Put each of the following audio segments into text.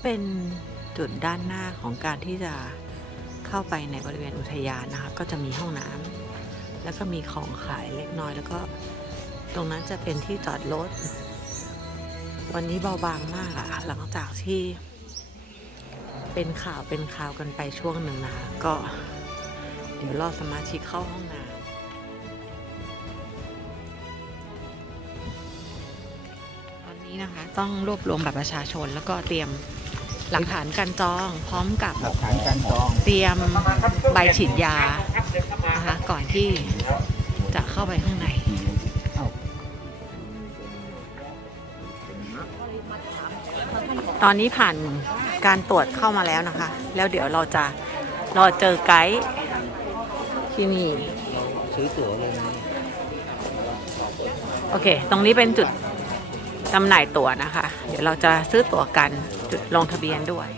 ้เป็นจุดด้านหน้าของการที่จะเข้าไปในบริเวณอุทยานนะคะ ก็จะมีห้องน้ำแล้วก็มีของขายเล็กน้อย แล้วก็ตรงนั้นจะเป็นที่จอดรถ วันนี้เบาบางมากอะหลังจากที่เป็นข่าวเป็นข่าวกันไปช่วงหนึ่งนะคะก็เดี๋ยวรอสมาชิกเข้าห้องน้ำตอนนี้นะคะต้องรวบรวมบัตรประชาชนแล้วก็เตรียม หลักฐานการจองพร้อมกับหลักฐานการจอง เตรียมใบฉีดยานะคะก่อนที่จะเข้าไปข้างในตอนนี้ผ่านการตรวจเข้ามาแล้วนะคะ แล้วเดี๋ยวเราจะรอเจอไกด์ที่นี่ซื้อตั๋วเลยโอเค ตรงนี้เป็นจุด จำหน่ายตั๋วนะคะ เดี๋ยวเราจะซื้อตั๋วกันจุดลงทะเบียนด้วย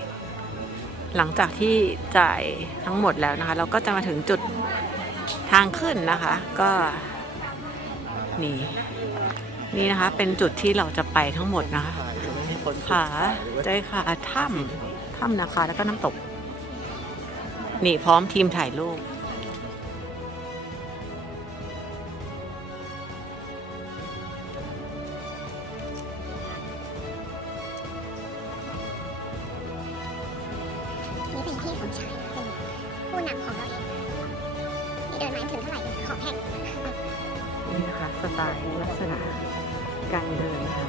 หลังจากที่จ่ายทั้งหมดแล้วนะคะ เราก็จะมาถึงจุดทางขึ้นนะคะ ก็นี่นี่นะคะ เป็นจุดที่เราจะไปทั้งหมดนะคะผาใจค่ะถ้ำถ้ำนะคะ แล้วก็น้ำตก นี่พร้อมทีมถ่ายรูป นี่นะคะสไตล์ลักษณะการเดินนะคะ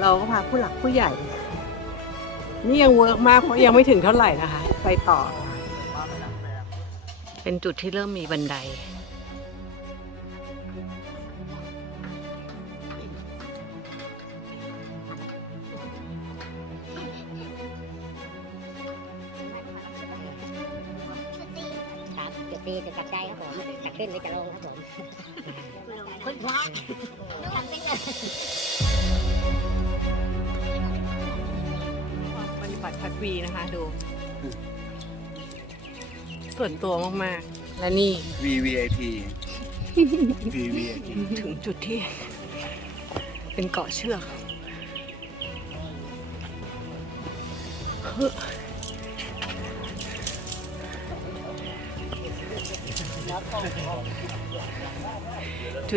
เราก็พาผู้หลักผู้ใหญ่ นี่ยังเวิร์กมากเพราะยังไม่ถึงเท่าไหร่นะคะ ไปต่อ เป็นจุดที่เริ่มมีบันได ครับจุดตีจุดกลับใจครับผมจะขึ้นหรือจะลงครับผมคุณพระทำเป็นเลยปฏิบัติพัดวีนะคะดู ส่วนตัวมากๆ และนี่ VVIP VVIP ถึงจุดที่ เป็นเกาะเชือก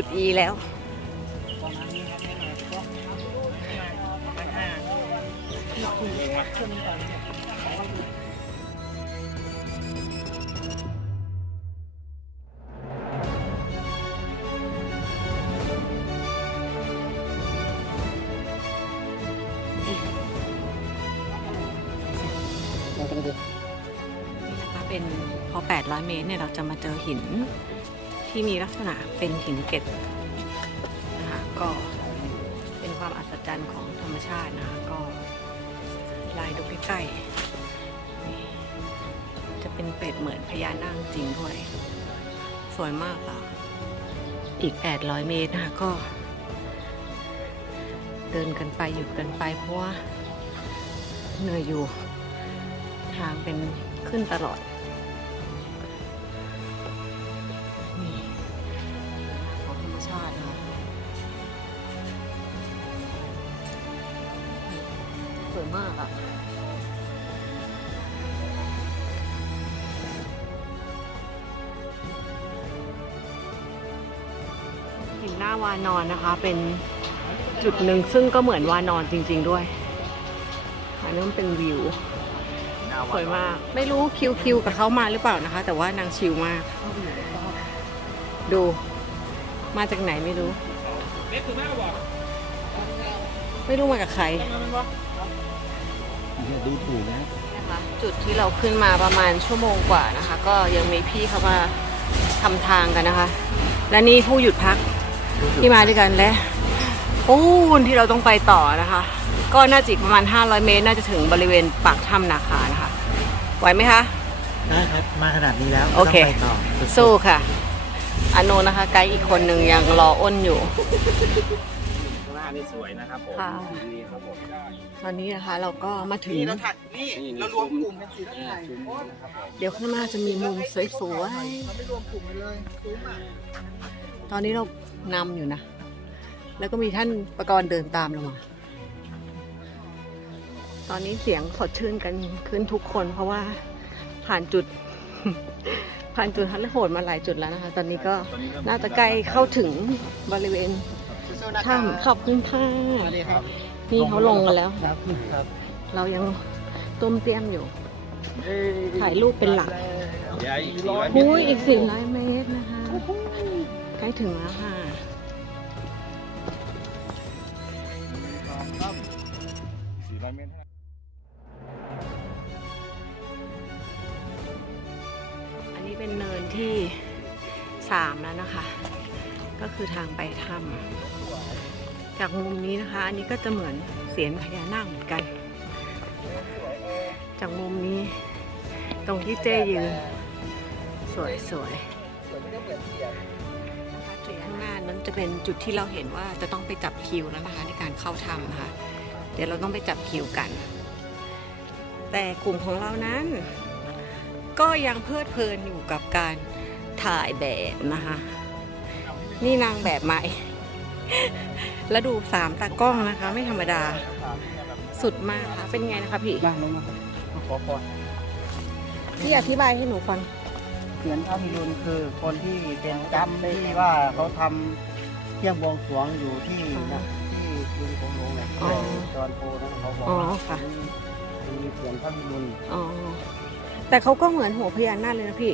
จุด E แล้วดูกันดีนี่นะคะเป็นพอ 800 เมตรเนี่ย เราจะมาเจอหิน ที่มีลักษณะเป็นหินเกล็ดนะคะก็เป็นความอัศจรรย์ของธรรมชาตินะคะก็ลายดูใกล้ๆจะเป็นเป็ดเหมือนพญานาคจริงด้วย สวยมากค่ะ อีก 800 เมตรนะคะก็ เดินกันไปหยุดกันไปเพราะว่าเหนื่อยอยู่ ทางเป็นขึ้นตลอด วยมากอะ่ะหินหน้าวานอนนะคะ เป็นจุดหนึ่งซึ่งก็เหมือนวานอนจริง ๆด้วยอันนี้มันเป็นวิวสวยมาก ไม่รู้คิวคิวกับเขามาหรือเปล่านะคะ แต่ว่านางชิลมาก ดูมาจากไหนไม่รู้ ไม่รู้มากับใคร ดูถูกนะนะคะจุดที่เราขึ้นมาประมาณชั่วโมงกว่านะคะ ก็ยังมีพี่เขามาทำทางกันนะคะ และนี่ผู้หยุดพักที่มาด้วยกันและปูนที่เราต้องไปต่อนะคะ ก็น่าจะอีกประมาณ 500 เมตร น่าจะถึงบริเวณปากถ้ำนาคานะคะไหวไหมคะได้ครับมาขนาดนี้แล้วโอเคไม่ต้องไปต่อสู้ค่ะอโนนะคะ ไกด์อีกคนหนึ่งยังรออ้นอยู่หน้านี่สวยนะครับผมค่ะนี่ครับผม ตอนนี้นะคะเราก็มาถึง นี่เราถัดนี่เรารวมกลุ่มกันสิท่านไหนเดี๋ยวข้างหน้าจะมีมุมสวยเราไม่รวมกลุ่มกันเลยคุ้มอะๆ ตอนนี้เรานำอยู่นะ แล้วก็มีท่านประกรณ์เดินตามเรามา ตอนนี้เสียงสดชื่นกันขึ้นทุกคน เพราะว่าผ่านจุด ผ่านจุดฮัทโหดมาหลายจุดแล้วนะคะ ตอนนี้ก็น่าจะใกล้เข้าถึงบริเวณถ้ำขอบคุณค่ะ สวัสดีครับ นี่เขาลงกันแล้ว ครับครับเรายังต้มเตี้ยมอยู่ ถ่ายรูปเป็นหลักเดี๋ยวอีกสี่ร้อยเมตรหุ้ยอีกสี่ร้อยเมตรนะคะ ใกล้ถึงแล้วค่ะ สี่ร้อยเมตรอันนี้เป็นเนินที่สามแล้วนะคะ ก็คือทางไปถ้ำ จากมุมนี้นะคะ อันนี้ก็จะเหมือนเสียนพญานาคเหมือนกัน จากมุมนี้ ตรงที่เจยืน สวยสวยนะคะจุดข้างหน้านั้นจะเป็นจุดที่เราเห็นว่าจะต้องไปจับคิวแล้วนะคะในการเข้าถ้ำนะคะเดี๋ยวเราต้องไปจับคิวกัน แต่กลุ่มของเรานั้น ก็ยังเพลิดเพลินอยู่กับการถ่ายแบบนะคะ นี่นางแบบใหม่ แล้วดูสามตากล้องนะคะ ไม่ธรรมดา สุดมากค่ะ เป็นไงนะคะพี่มาเลยมาขอพรพี่อธิบายให้หนูฟังเขียนพระพิรุณคือคนที่เป็นจำที่ว่าเขาทำเที่ยงบวงสรวงอยู่ที่นะที่คืนของหลวงเนี่ยอ๋อจอนโพนั่นเขาบอกอ๋อว่าค่ะมีเขียนพระพิรุณอ๋อแต่เขาก็เหมือนหัวพญานาคเลยนะพี่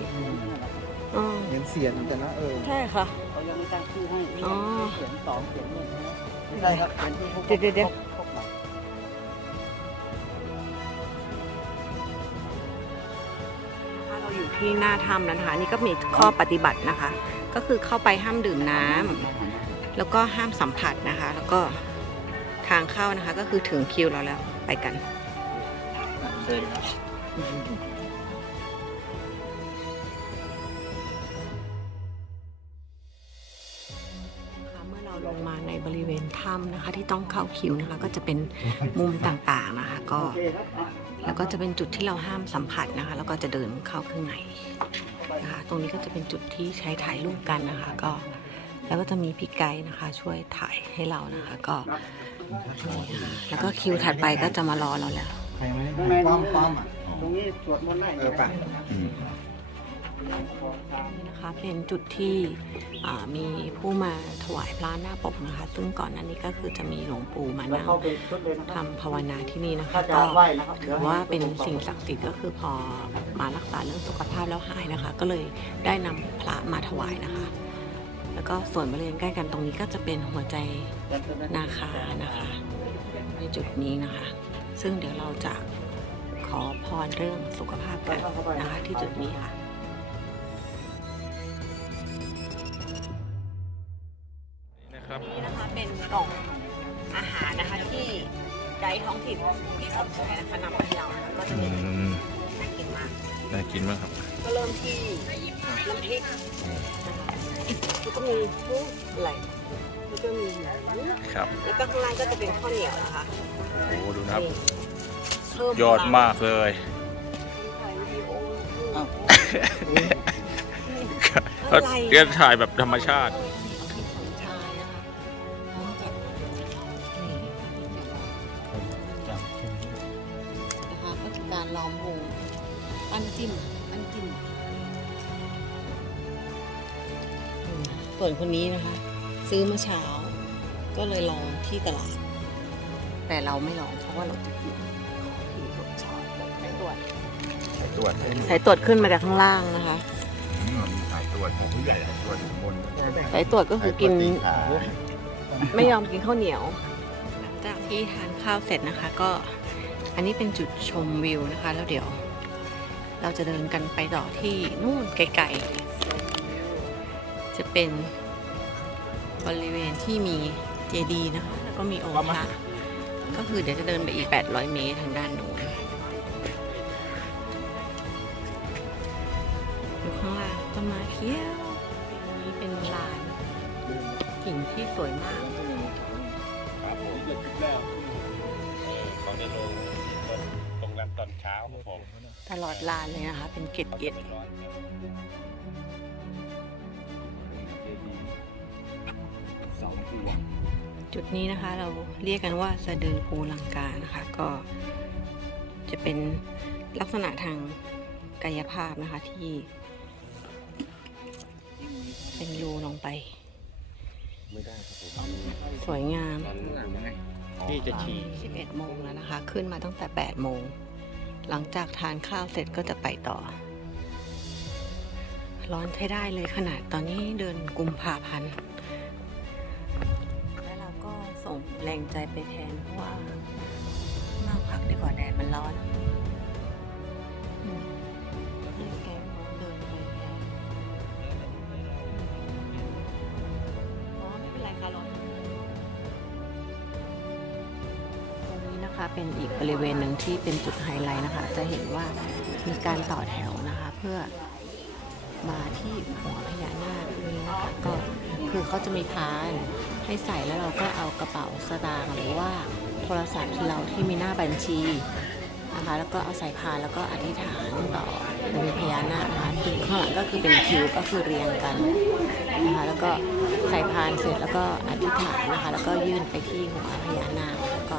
อ๋อเห็นเสียนแต่นะเออใช่ค่ะเขายังไม่ตั้งชื่อให้อ๋อเขียนสองเขียนหนึ่งนะไม่ ใช่ครับเขียนที่พวกเดี๋ยวเดี๋ยวเดี๋ยวพวกเรานะคะเราอยู่ที่หน้าถ้ำแล้วนะคะนี่ก็มีข้อปฏิบัตินะคะ ก็คือเข้าไปห้ามดื่มน้ำแล้วก็ห้ามสัมผัสนะคะ แล้วก็ทางเข้านะคะ ก็คือถึงคิวเราแล้วไปกันเชิญครับ ถ้ำนะคะ ที่ต้องเข้าคิวนะคะก็จะเป็นมุมต่างๆนะคะ ก็โอเคครับอะแล้วก็จะเป็นจุดที่เราห้ามสัมผัสนะคะ แล้วก็จะเดินเข้าข้างในนะคะ ตรงนี้ก็จะเป็นจุดที่ใช้ถ่ายรูปกันนะคะ ก็แล้วก็จะมีพี่ไกด์นะคะ ช่วยถ่ายให้เรานะคะ ก็นี่นะคะแล้วก็คิวถัดไปก็จะมารอเราแล้ว ใครไม่ได้ความความอะ ตรงนี้สวดมนต์ได้เออป่ะ นี่นะคะเป็นจุดที่อ่ามีผู้มาถวายพระหน้าปกนะคะ ซึ่งก่อนหน้านี้ก็คือจะมีหลวงปู่มาแล้วนั่งเข้าไปชุดเลยนะครับทำภาวนาที่นี่นะคะถ้าจะก็ไหว้นะครับถือว่าเป็นสิ่งศักดิ์สิทธิ์ก็คือพอมารักษาเรื่องสุขภาพแล้วหายนะคะ ก็เลยได้นำพระมาถวายนะคะ แล้วก็ส่วนบริเวณใกล้กันตรงนี้ก็จะเป็นหัวใจนาคานะคะ ในจุดนี้นะคะ ซึ่งเดี๋ยวเราจะขอพรเรื่องสุขภาพกันนะคะที่จุดนี้ค่ะ ครับ นี่นะคะเป็นกล่องอาหารนะคะที่ไกด์ท้องถิ่นที่สนใจนะคะนำมาให้เรานะคะก็จะมีน่ากินมาก น่ากินมากครับ ก็เริ่มที่น้ำพริกนะคะแล้วก็มีผู้ไหลแล้วก็มีหมูครับ แล้วก็ข้างล่างก็จะเป็นข้าวเหนียวนะคะโอ้โหดูนะครับนี่เพิ่มยอดมากเลยถ่ายวิดีโอก็อะไรเรียนถ่ายแบบธรรมชาติ ส่วนคนนี้นะคะ ซื้อเมื่อเช้า ก็เลยลองที่ตลาด แต่เราไม่ลองเพราะว่าเราจะกินที่รสชาติแบบสายตรวจสายตรวจสายตรวจขึ้นมาจากข้างล่างนะคะสายตรวจของผู้ใหญ่สายตรวจบนสายตรวจก็คือกิน ไม่ยอมกินข้าวเหนียวหลังจากที่ทานข้าวเสร็จนะคะ ก็อันนี้เป็นจุดชมวิวนะคะ แล้วเดี๋ยว เราจะเดินกันไปต่อที่นู่นไกลๆ จะเป็นบริเวณที่มีเจดีย์นะคะแล้วก็มีองค์พระก็คือเดี๋ยวจะเดินไปอีก 800 เมตรทางด้านนู้นอยู่ข้างล่างต้นไม้เขียวอันนี้เป็นลานกิ่งที่สวยมากครับผมเดือดแล้วเขาได้ลงตรงนั้นตอนเช้าครับผมตลอดลานเลยนะคะ เป็นเกล็ดเกล็ด จุดนี้นะคะเราเรียกกันว่าสะดือภูลังกานะคะ ก็จะเป็นลักษณะทางกายภาพนะคะที่ เป็นรูลงไปไม่ได้ครับผมสวยงาม นี่จะฉี่11โมงแล้วนะคะ ขึ้นมาตั้งแต่ 8 โมง หลังจากทานข้าวเสร็จก็จะไปต่อ ร้อนใช้ได้เลยขนาดตอนนี้เดินกุมภาพันธ์แล้วเราก็ ส่งแรงใจไปแทนเพราะว่านั่งพักดีกว่าแดดมันร้อนได้แกงน้องเดินไปแทนอ๋อไม่เป็นไรค่ะร้อนตรงนี้นะคะเป็นอีกบริเวณหนึ่งที่เป็นจุดไฮไลท์นะคะ จะเห็นว่ามีการต่อแถวนะคะ เพื่อ มาที่หัวพญานาคนี้นะคะก็คือเขาจะมีพานให้ใส่แล้วเราก็เอากระเป๋าสตางค์หรือว่าโทรศัพท์เราที่มีหน้าบัญชีนะคะแล้วก็เอาใส่พานแล้วก็อธิษฐานต่อเป็นพญานาคนะคะคือข้างหลังก็คือเป็นคิวก็คือเรียงกันนะคะแล้วก็ใส่พานเสร็จแล้วก็อธิษฐานนะคะแล้วก็ยื่นไปที่หัวพญานาคแล้วก็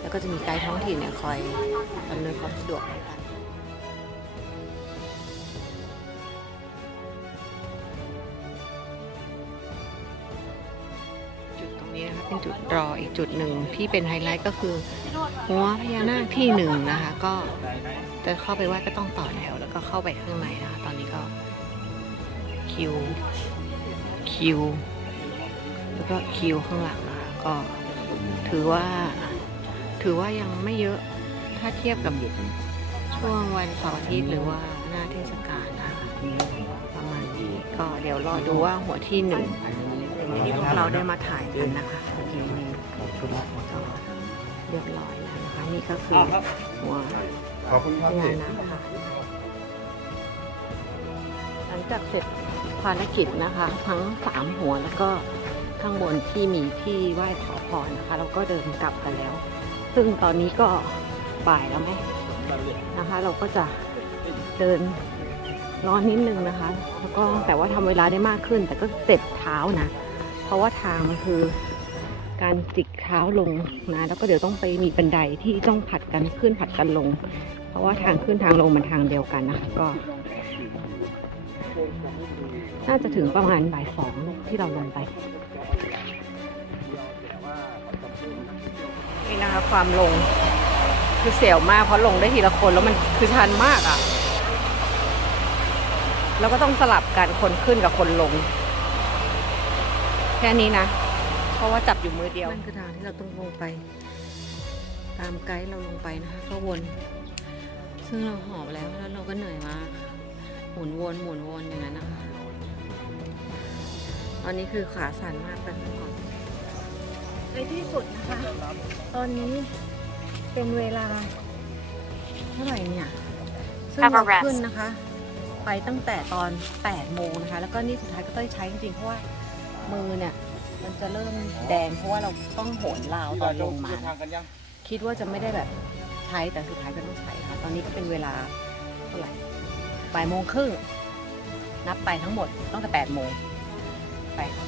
แล้วก็จะมีไกด์ท้องถิ่นเนี่ยคอยอำนวยความสะดวกให้กัน เป็นจุดรออีกจุดหนึ่งที่เป็นไฮไลท์ก็คือหัวพญานาคที่หนึ่งนะคะ ก็จะเข้าไปไหว้ก็ต้องต่อแถวแล้วก็เข้าไปข้างในนะคะ ตอนนี้ก็คิวคิวแล้วก็คิวข้างหลังนะคะก็ถือว่า ถือว่ายังไม่เยอะถ้าเทียบกับช่วงวันเสาร์อาทิตย์หรือว่าหน้าเทศกาลนะคะประมาณนี้ก็เดี๋ยวรอดูว่าหัวที่หนึ่ง เราได้มาถ่ายกันนะคะเมื่อกี้นี้ก็เรียบร้อยแล้วนะคะนี่ก็คือหัวขอบคุณคพรับญาพี่นาคค่ะหลังจากเสร็จภารกิจนะคะ ทั้งสามหัวแล้วก็ข้างบนที่มีที่ไหว้ขอพรนะคะ เราก็เดินกลับกันแล้ว ซึ่งตอนนี้ก็บ่ายแล้วไหมนะคะ เราก็จะเดินร้อนนิดนึงนะคะ แล้วก็แต่ว่าทำเวลาได้มากขึ้น แต่ก็เจ็บเท้านะ เพราะว่าทางมันคือการจิกเท้าลงนะ แล้วก็เดี๋ยวต้องไปมีบันไดที่ต้องผัดกันขึ้นผัดกันลง เพราะว่าทางขึ้นทางลงมันทางเดียวกันนะคะก็ น่าจะถึงประมาณบ่ายสองที่เราลงไปนี่นะคะความลงคือเสียวมากเพราะลงได้ทีละคนแล้วมันคือชันมากอะ่ะ แล้วก็ต้องสลับกันคนขึ้นกับคนลง แค่นี้นะ เพราะว่าจับอยู่มือเดียวนั่นคือทางที่เราต้องลงไป ตามไกด์เราลงไปนะคะก็วน ซึ่งเราหอบแล้วแล้วเราก็เหนื่อยมากหมุนวนหมุนวนอย่างนั้นนะคะตอนนี้คือขาสั่นมากแบบก่อนในที่สุดนะคะ ตอนนี้เป็นเวลาเท่าไหร่เนี่ยซึ่งเราขึ้นนะคะ ไปตั้งแต่ตอน 8 โมงนะคะ แล้วก็นี่สุดท้ายก็ต้องใช้จริงๆ เพราะว่า มือเนี่ยมันจะเริ่มแดงเพราะว่าเราต้องโหนลาวตอนลงมา คิดว่าจะไม่ได้แบบใช้แต่สุดท้ายก็ต้องใช้ค่ะตอนนี้ก็เป็นเวลาเท่าไหร่บ่ายโมงครึ่งนับไปทั้งหมดตั้งแต่แปดโมงไปค่ะ